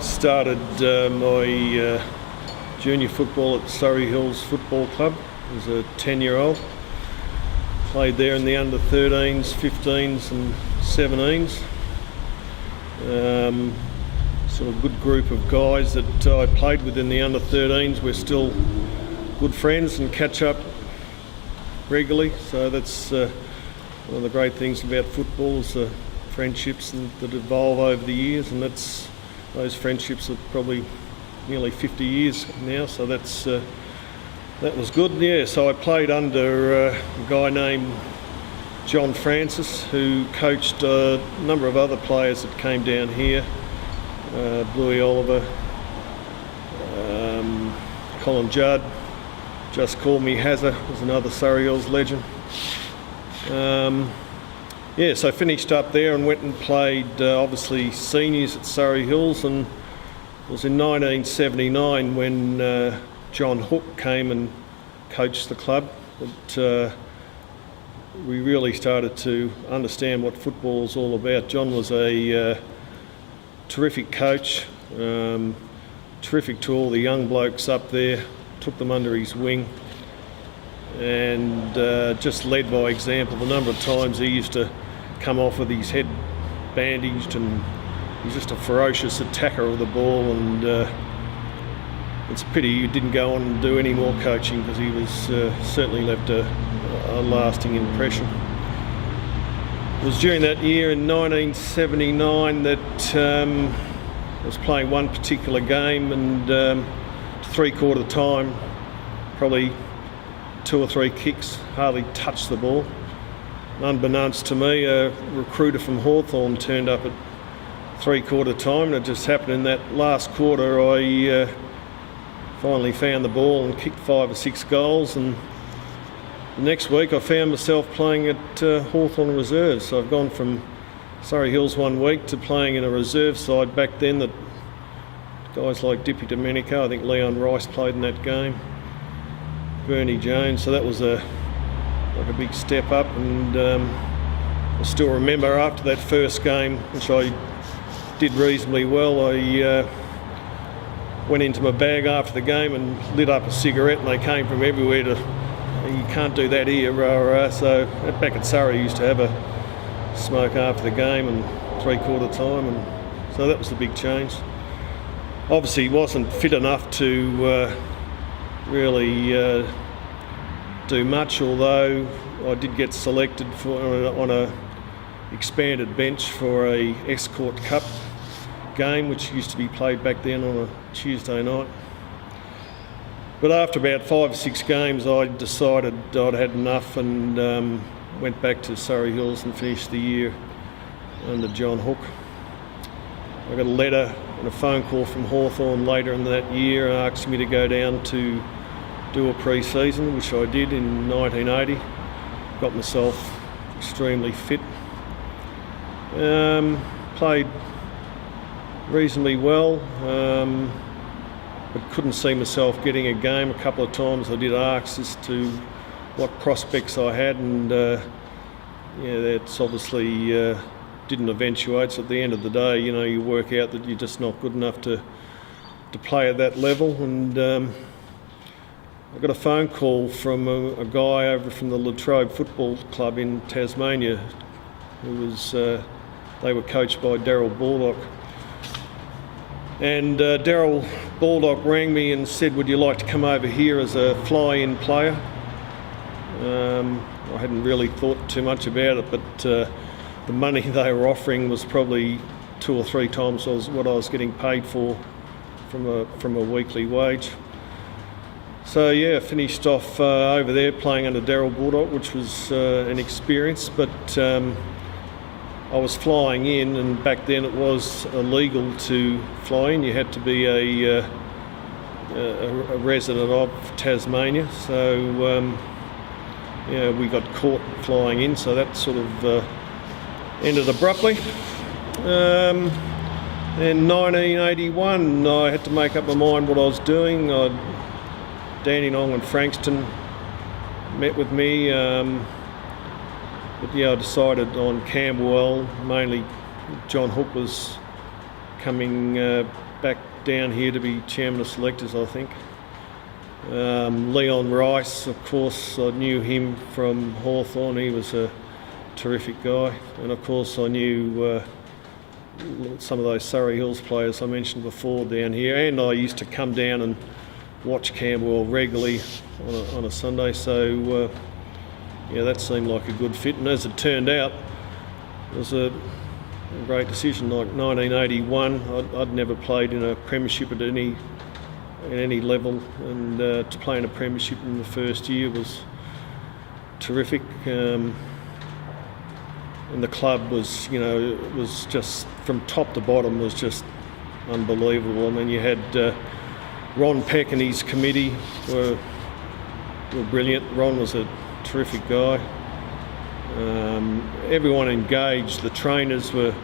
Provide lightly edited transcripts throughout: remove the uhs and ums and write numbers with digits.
I started my junior football at Surrey Hills Football Club as a 10-year-old. Played there in the under 13s, 15s and 17s. Sort of good group of guys that I played with in the under 13s. We're still good friends and catch up regularly. So that's one of the great things about football is the friendships that evolve over the years, and those friendships are probably nearly 50 years now. So that was good. Yeah. So I played under a guy named John Francis, who coached a number of other players that came down here. Bluey Oliver, Colin Judd, Just Call Me Hazza was another Surrey Hills legend. Yeah, so I finished up there and went and played obviously seniors at Surrey Hills, and it was in 1979 when John Hook came and coached the club that we really started to understand what football is all about. John was a terrific coach, terrific to all the young blokes up there, took them under his wing and just led by example. The number of times he used to come off with his head bandaged, and he's just a ferocious attacker of the ball, and it's a pity he didn't go on and do any more coaching, because he was certainly left a lasting impression. It was during that year in 1979 that I was playing one particular game, and three-quarter time, probably 2 or 3 kicks, hardly touched the ball. Unbeknownst to me, a recruiter from Hawthorn turned up at three-quarter time, and it just happened in that last quarter I finally found the ball and kicked 5 or 6 goals, and the next week I found myself playing at Hawthorn Reserves. So I've gone from Surrey Hills one week to playing in a reserve side back then that guys like Dippy Domenico, I think Leon Rice played in that game, Bernie Jones, so that was like a big step up. And I still remember after that first game, which I did reasonably well, I went into my bag after the game and lit up a cigarette, and they came from everywhere to, you can't do that here, rah, rah. So back at Surrey I used to have a smoke after the game and three-quarter time, and so that was the big change. Obviously wasn't fit enough to really do much, although I did get selected on a expanded bench for a Escort Cup game, which used to be played back then on a Tuesday night. But after about 5 or 6 games, I decided I'd had enough, and went back to Surrey Hills and finished the year under John Hook. I got a letter and a phone call from Hawthorn later in that year asking me to go down to do a pre-season, which I did in 1980. Got myself extremely fit. Played reasonably well, but couldn't see myself getting a game. A couple of times I did ask as to what prospects I had, and yeah, that's obviously didn't eventuate. So at the end of the day, you know, you work out that you're just not good enough to play at that level. And I got a phone call from a guy over from the Latrobe Football Club in Tasmania, who was they were coached by Daryl Baldock. And Daryl Baldock rang me and said, would you like to come over here as a fly-in player? I hadn't really thought too much about it, but the money they were offering was probably 2 or 3 times what I was getting paid for from a weekly wage. So yeah, I finished off over there playing under Daryl Baldock, which was an experience, but I was flying in, and back then it was illegal to fly in. You had to be a resident of Tasmania. So yeah, we got caught flying in, so that sort of ended abruptly. In 1981, I had to make up my mind what I was doing. Dandenong and Frankston met with me. But yeah, I decided on Camberwell. Mainly John Hook was coming back down here to be chairman of selectors, I think. Leon Rice, of course, I knew him from Hawthorn. He was a terrific guy, and of course I knew some of those Surrey Hills players I mentioned before down here, and I used to come down and watch Camberwell regularly on a Sunday, so yeah, that seemed like a good fit. And as it turned out, it was a great decision. Like 1981, I'd never played in a premiership at any level, and to play in a premiership in the first year was terrific. And the club was, you know, it was just from top to bottom was just unbelievable. I mean, you had Ron Peck and his committee were brilliant. Ron was a terrific guy. Everyone engaged. The trainers were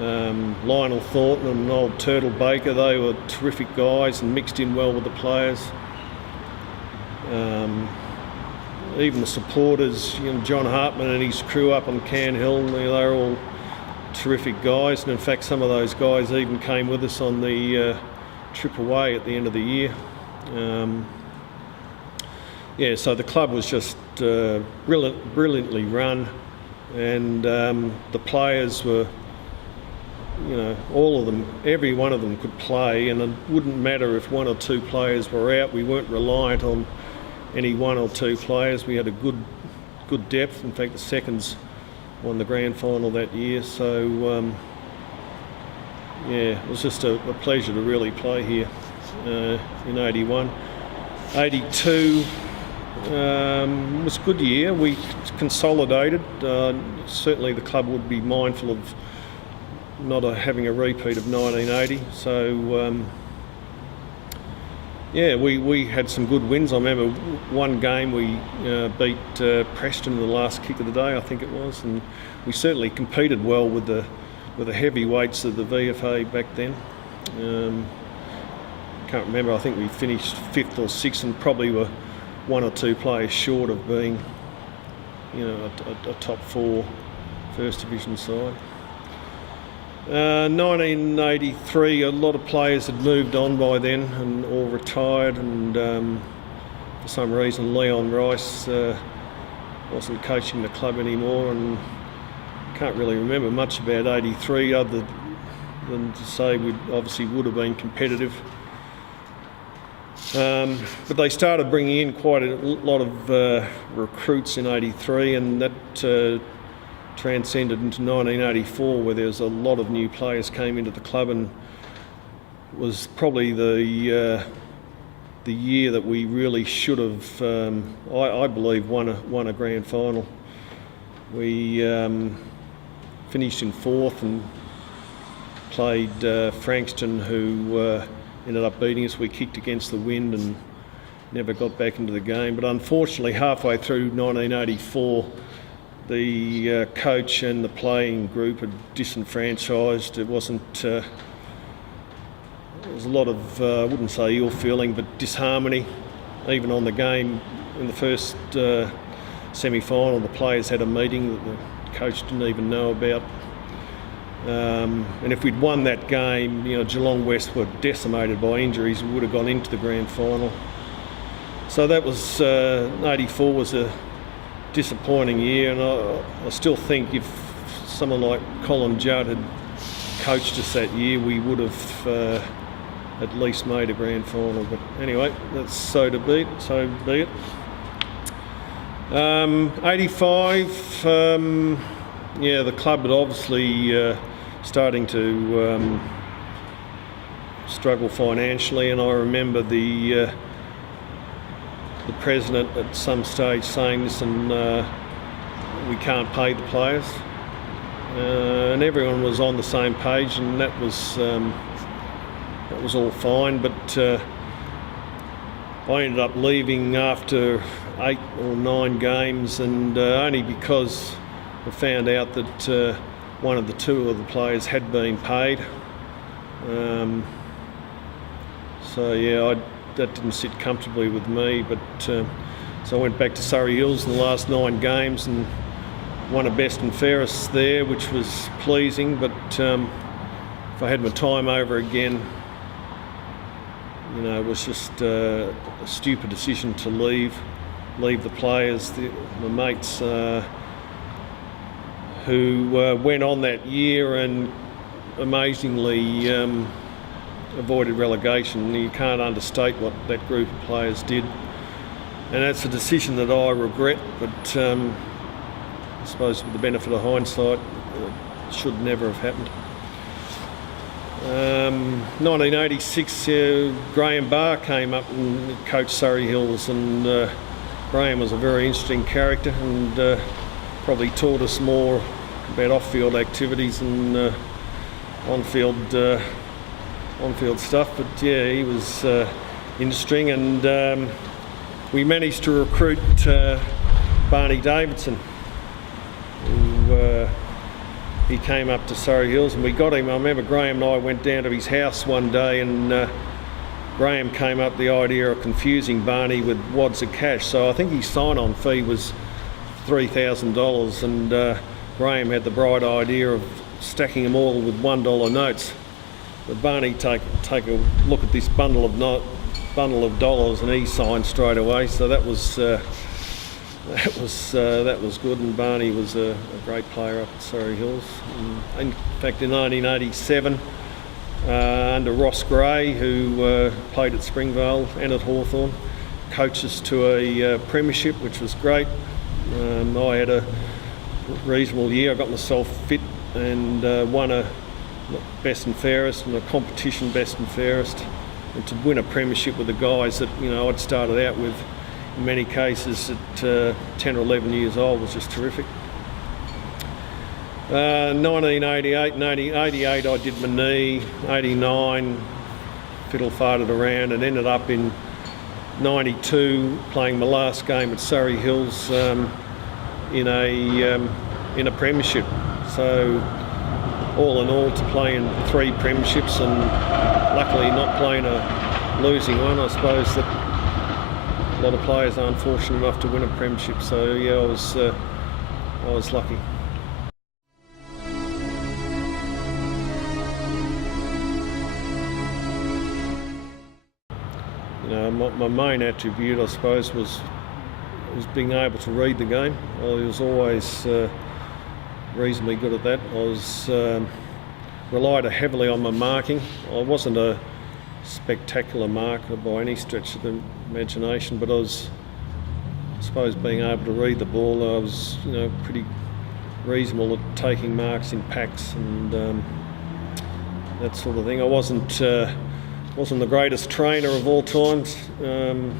Lionel Thornton and old Turtle Baker. They were terrific guys and mixed in well with the players. Even the supporters, you know, John Hartman and his crew up on Can Hill, you know, they're all terrific guys. And in fact, some of those guys even came with us on the trip away at the end of the year. Yeah, so the club was just brilliantly run, and the players were, you know, all of them, every one of them could play, and it wouldn't matter if one or two players were out. We weren't reliant on any one or two players. We had a good depth. In fact, the Seconds won the grand final that year. So yeah, it was just a pleasure to really play here in 81. 82 was a good year. We consolidated. Certainly the club would be mindful of not having a repeat of 1980. So yeah, we had some good wins. I remember one game we beat Preston in the last kick of the day, I think it was, and we certainly competed well with the heavyweights of the VFA back then. Can't remember. I think we finished 5th or 6th, and probably were one or two players short of being, you know, a top 4 First Division side. 1983, a lot of players had moved on by then and all retired, and for some reason Leon Rice wasn't coaching the club anymore, and can't really remember much about 83 other than to say we obviously would have been competitive. But they started bringing in quite a lot of recruits in 83, and that transcended into 1984, where there was a lot of new players came into the club, and was probably the year that we really should have, I believe, won a grand final. We finished in 4th and played Frankston, who ended up beating us. We kicked against the wind and never got back into the game. But unfortunately, halfway through 1984, the coach and the playing group had disenfranchised. It wasn't. There was a lot of, I wouldn't say ill feeling, but disharmony. Even on the game in the first semi-final, the players had a meeting that the coach didn't even know about. And if we'd won that game, you know, Geelong West were decimated by injuries. We would have gone into the grand final. So that was 84 was a disappointing year, and I still think if someone like Colin Judd had coached us that year, we would have at least made a grand final. But anyway, that's so be it. 85, yeah, the club had obviously starting to struggle financially, and I remember the president at some stage saying this, and we can't pay the players, and everyone was on the same page, and that was all fine. But I ended up leaving after 8 or 9 games, and only because I found out that one of the 2 of the players had been paid. So yeah, that didn't sit comfortably with me, but so I went back to Surrey Hills in the last 9 games and won a best and fairest there, which was pleasing. But if I had my time over again, you know, it was just a stupid decision to leave the players, my mates who went on that year and amazingly avoided relegation. You can't understate what that group of players did, and that's a decision that I regret, but I suppose with the benefit of hindsight, it should never have happened. 1986, Graham Barr came up and coached Surrey Hills, and Graham was a very interesting character and probably taught us more about off-field activities and on-field stuff. But yeah, he was interesting, and we managed to recruit Barney Davidson, who he came up to Surrey Hills, and we got him. I remember Graham and I went down to his house one day, and Graham came up with the idea of confusing Barney with wads of cash. So I think his sign-on fee was $3,000, and Graham had the bright idea of stacking them all with $1 notes. But Barney take a look at this bundle of dollars, and he signed straight away. So that was good, and Barney was a great player up at Surrey Hills. In fact, in 1987, under Ross Gray, who played at Springvale and at Hawthorn, coached us to a premiership, which was great. I had a reasonable year. I got myself fit and won a best and fairest and a competition best and fairest. And to win a premiership with the guys that, you know, I'd started out with, in many cases at 10 or 11 years old, was just terrific. 1988 and 88 I did my knee. 89 fiddle-farted around and ended up in 92 playing my last game at Surrey Hills in a premiership. So all in all, to play in 3 premierships, and luckily not playing a losing one. I suppose that a lot of players aren't fortunate enough to win a premiership. So yeah, I was lucky. You know, my main attribute, I suppose, was being able to read the game. I was always reasonably good at that. I was relied heavily on my marking. I wasn't a spectacular marker by any stretch of the imagination, but I suppose being able to read the ball, I was, you know, pretty reasonable at taking marks in packs and that sort of thing. I wasn't the greatest trainer of all times, and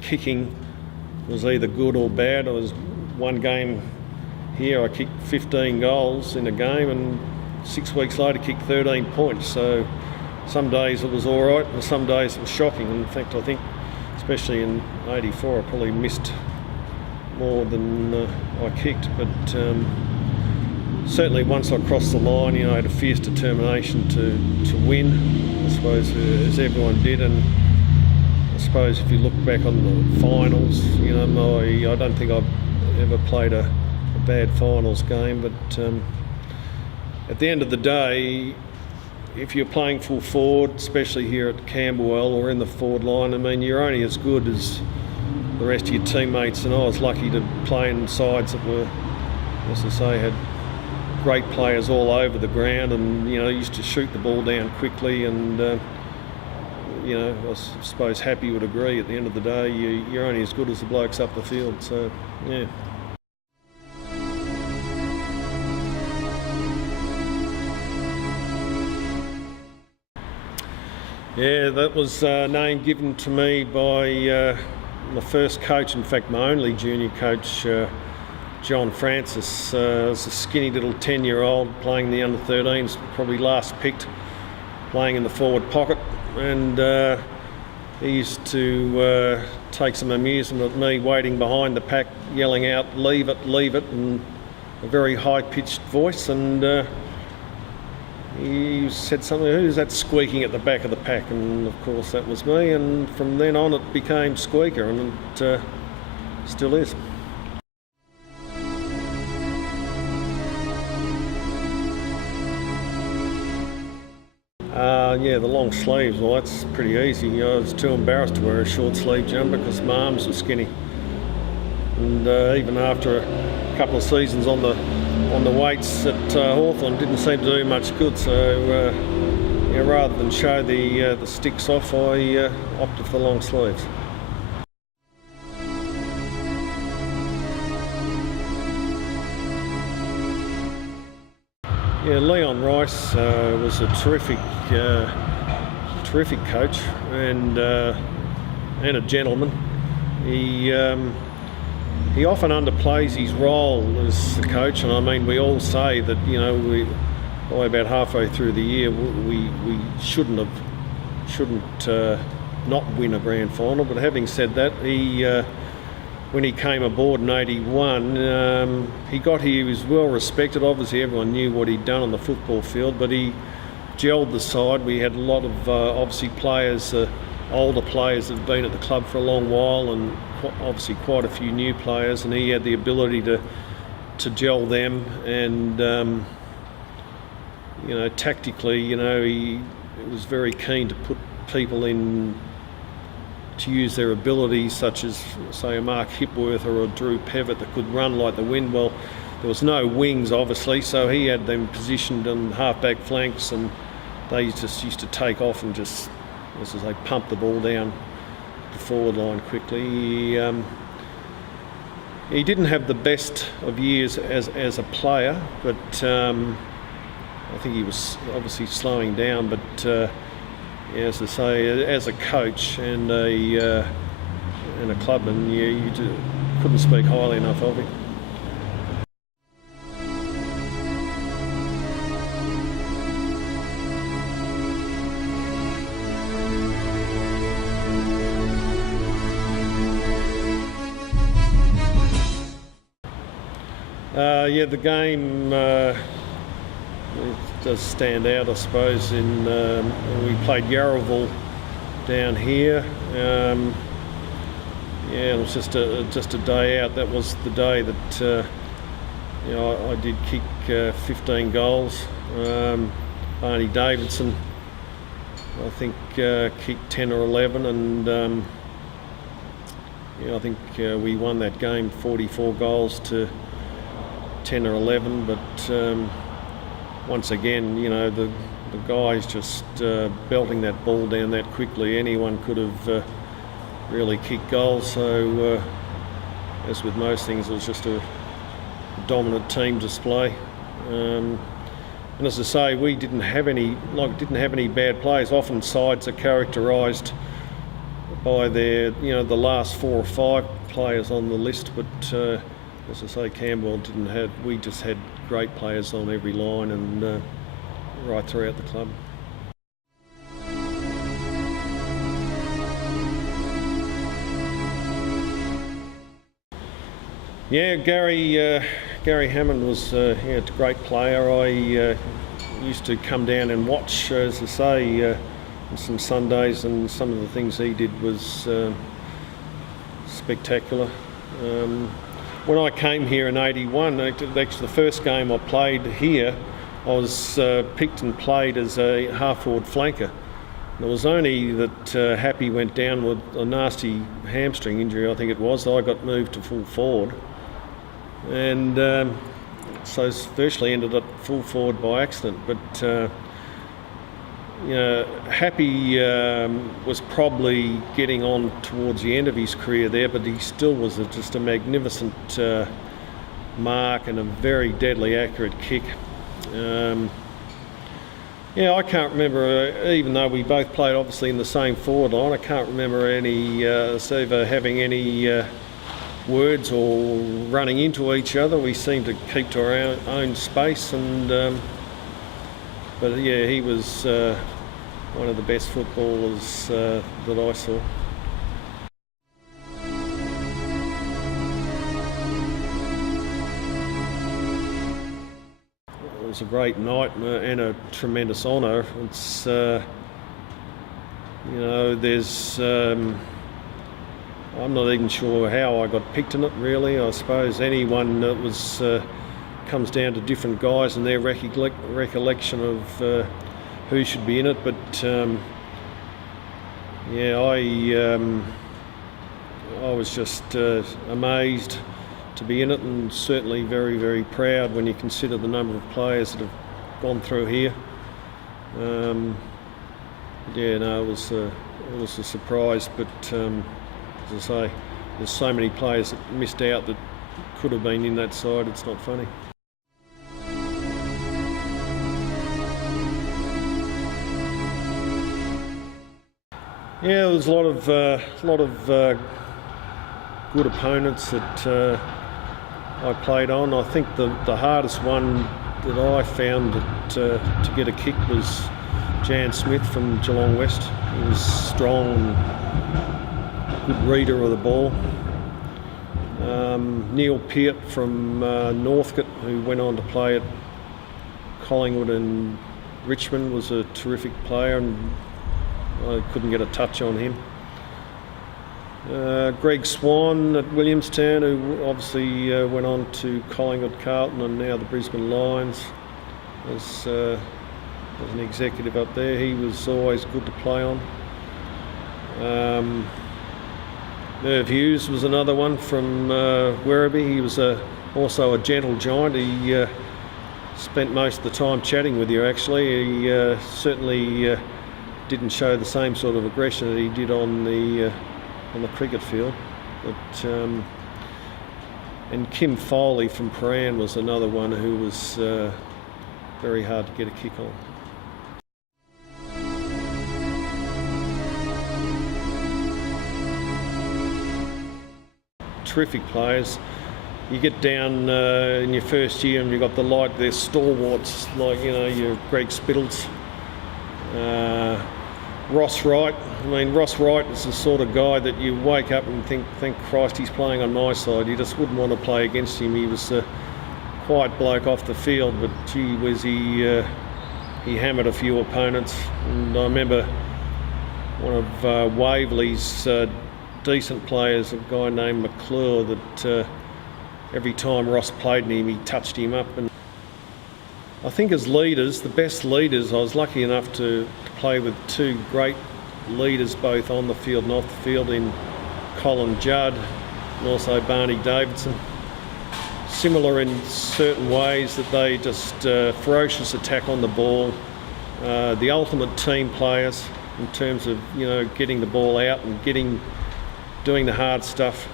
kicking was either good or bad. I was one game here, I kicked 15 goals in a game, and 6 weeks later kicked 13 points. So some days it was all right, and some days it was shocking. In fact, I think, especially in '84, I probably missed more than I kicked. But certainly once I crossed the line, you know, I had a fierce determination to win, I suppose, as everyone did. And I suppose if you look back on the finals, you know, I don't think I've ever played a bad finals game, but at the end of the day, if you're playing full forward, especially here at Camberwell or in the forward line, I mean, you're only as good as the rest of your teammates, and I was lucky to play in sides that were, as I say, had great players all over the ground, and, you know, used to shoot the ball down quickly, and you know, I suppose Happy would agree, at the end of the day, you're only as good as the blokes up the field. So yeah. Yeah, that was a name given to me by my first coach, in fact my only junior coach, John Francis. I was a skinny little 10-year-old playing the under-13s, probably last picked, playing in the forward pocket, and he used to take some amusement at me waiting behind the pack, yelling out, leave it, in a very high-pitched voice, and he said something, who's that squeaking at the back of the pack? And of course that was me, and from then on it became Squeaker, and it still is. Yeah, the long sleeves, well, that's pretty easy. I was too embarrassed to wear a short sleeve jumper because my arms were skinny. And even after a couple of seasons on the weights at Hawthorn, didn't seem to do much good. So yeah, rather than show the sticks off, I opted for the long sleeves. Yeah, Leon Rice was a terrific coach and a gentleman. He often underplays his role as the coach, and I mean, we all say that, you know, by about halfway through the year we shouldn't not win a grand final. But having said that, when he came aboard in '81, he got here, he was well respected. Obviously everyone knew what he'd done on the football field, but he gelled the side. We had a lot of obviously players, older players that have been at the club for a long while, and obviously quite a few new players, and he had the ability to gel them. And you know, tactically, you know, he was very keen to put people in to use their abilities, such as, say, a Mark Hipworth or a Drew Pevitt that could run like the wind. Well, there was no wings, obviously, so he had them positioned on half-back flanks, and they just used to take off and just, as I say, pump the ball down the forward line quickly. He didn't have the best of years as a player, but I think he was obviously slowing down. But yeah, as I say, as a coach and a clubman, you couldn't speak highly enough of him. Yeah, the game does stand out, I suppose. We played Yarraville down here. Yeah, it was just a day out. That was the day that you know, I did kick 15 goals. Barney Davidson, I think, kicked 10 or 11, and yeah, I think we won that game 44 goals to 10 or 11. But once again, you know, the guys just belting that ball down that quickly. Anyone could have really kicked goals. So as with most things, it was just a dominant team display. And as I say, we didn't have any bad players. Often sides are characterised by their, you know, the last 4 or 5 players on the list, but as I say, Camberwell didn't have. We just had great players on every line and right throughout the club. Yeah, Gary Hammond was a great player. I used to come down and watch, as I say, on some Sundays, and some of the things he did was spectacular. When I came here in '81, actually the first game I played here, I was picked and played as a half-forward flanker. It was only that Happy went down with a nasty hamstring injury, I think it was, so I got moved to full forward. And so virtually ended up full forward by accident. But you know, Happy was probably getting on towards the end of his career there, but he still was just a magnificent mark and a very deadly accurate kick. Yeah, I can't remember, even though we both played obviously in the same forward line, I can't remember any either having any words or running into each other. We seemed to keep to our own space, and but yeah, he was one of the best footballers that I saw. It was a great night and a tremendous honour. It's you know, there's I'm not even sure how I got picked in it, really. I suppose anyone that was comes down to different guys and their recollection of who should be in it, but yeah, I was just amazed to be in it, and certainly very, very proud when you consider the number of players that have gone through here. Yeah, no, it was a surprise, but as I say, there's so many players that missed out that could have been in that side. It's not funny. Yeah, there was a lot of good opponents that I played on. I think the hardest one that I found to get a kick was Jan Smith from Geelong West. He was strong, good reader of the ball. Neil Peart from Northcote, who went on to play at Collingwood and Richmond, was a terrific player, and I couldn't get a touch on him. Greg Swan at Williamstown, who obviously went on to Collingwood, Carlton, and now the Brisbane Lions as an executive up there. He was always good to play on. Merv Hughes was another one from Werribee. He was also a gentle giant. He spent most of the time chatting with you, actually. He certainly didn't show the same sort of aggression that he did on the cricket field. But, and Kim Foley from Paran was another one who was very hard to get a kick on. Terrific players. You get down in your first year and you've got their stalwarts, like, you know, your Greg Spittles, Ross Wright. I mean, Ross Wright is the sort of guy that you wake up and think, thank Christ he's playing on my side. You just wouldn't want to play against him. He was a quiet bloke off the field, but gee whiz, he hammered a few opponents. And I remember one of Waverley's decent players, a guy named McClure, that every time Ross played him, he touched him up. And I think as leaders, the best leaders, I was lucky enough to play with two great leaders, both on the field and off the field, in Colin Judd and also Barney Davidson. Similar in certain ways, that they just ferocious attack on the ball, the ultimate team players in terms of, you know, getting the ball out and doing the hard stuff.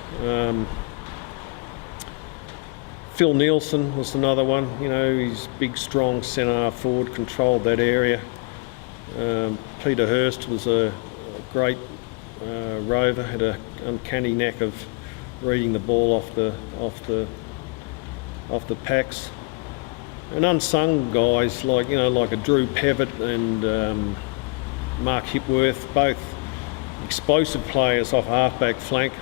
Phil Nielsen was another one. You know, he's big, strong centre forward, controlled that area. Peter Hurst was a great rover, had an uncanny knack of reading the ball off the packs. And unsung guys like a Drew Pevitt and Mark Hipworth, both explosive players off halfback flank.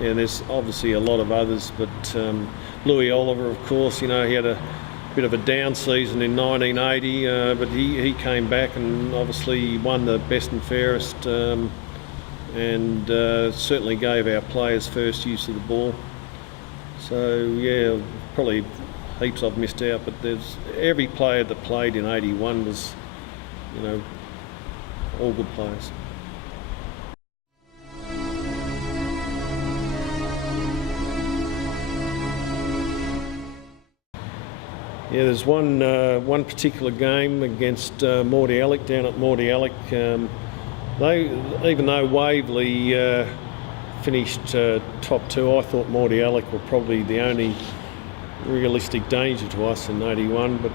Yeah, there's obviously a lot of others, but Louis Oliver, of course, you know, he had a bit of a down season in 1980, but he came back and obviously won the best and fairest, and certainly gave our players first use of the ball. So yeah, probably heaps I've missed out, but there's every player that played in 81 was, you know, all good players. Yeah, there's one particular game against Mordialloc, down at Mordialloc. Even though Waverley finished top two, I thought Mordialloc were probably the only realistic danger to us in 81. But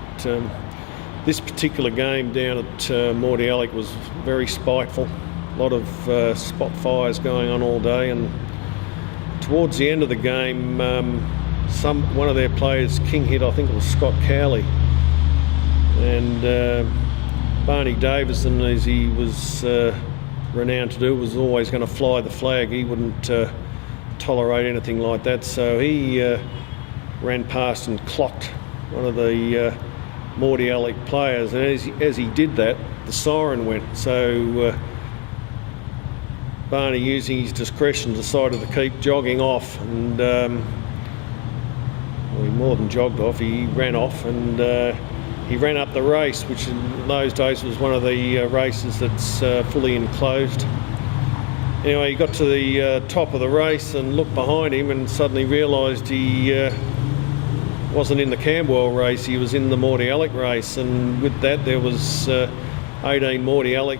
this particular game down at Mordialloc was very spiteful. A lot of spot fires going on all day, and towards the end of the game, one of their players king hit, I think it was Scott Cowley, and Barney Davidson, as he was renowned to do, was always going to fly the flag. He wouldn't tolerate anything like that, so he ran past and clocked one of the Mordialloc players, and as he did that, the siren went. So Barney, using his discretion, decided to keep jogging off, and he more than jogged off, he ran off, and he ran up the race, which in those days was one of the races that's fully enclosed. Anyway, he got to the top of the race and looked behind him and suddenly realised he wasn't in the Camberwell race, he was in the Mordialloc race, and with that there was 18 Mordialloc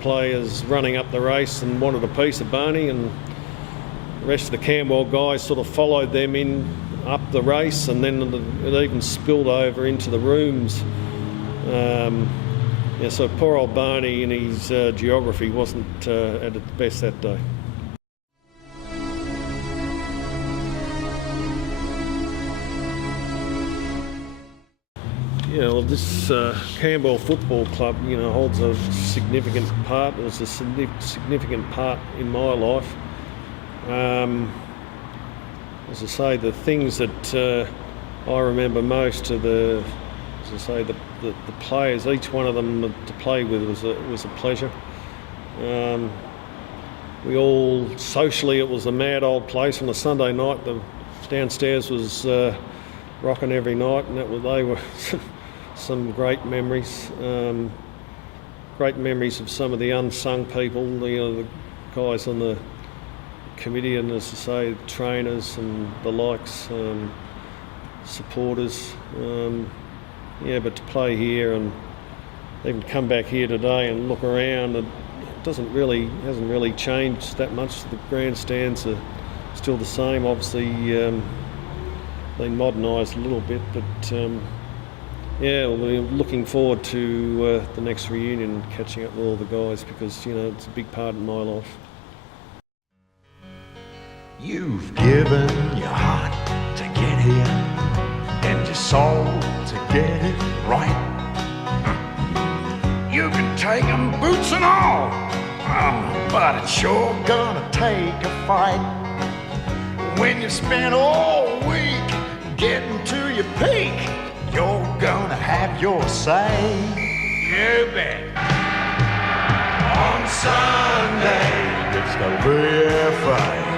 players running up the race and wanted a piece of Barney, and the rest of the Camberwell guys sort of followed them in up the race, and then it even spilled over into the rooms. Yeah, so poor old Barney in his geography wasn't at its best that day. Yeah, well, this Camberwell Football Club, you know, holds a significant part. It was a significant part in my life. As I say, the things that I remember most are the players. Each one of them to play with was a pleasure. We all socially, it was a mad old place. On a Sunday night, the downstairs was rocking every night, and they were some great memories. Great memories of some of the unsung people. You know, the guys on the committee, and as I say, trainers and the likes, supporters. Yeah, but to play here and even come back here today and look around, it hasn't really changed that much. The grandstands are still the same. Obviously, been modernised a little bit, but yeah, we're looking forward to the next reunion, catching up with all the guys, because you know it's a big part of my life. You've given your heart to get here, and your soul to get it right. You can take 'em boots and all, but it's sure gonna take a fight. When you spend all week getting to your peak, you're gonna have your say. You bet. On Sunday, it's gonna be a fight.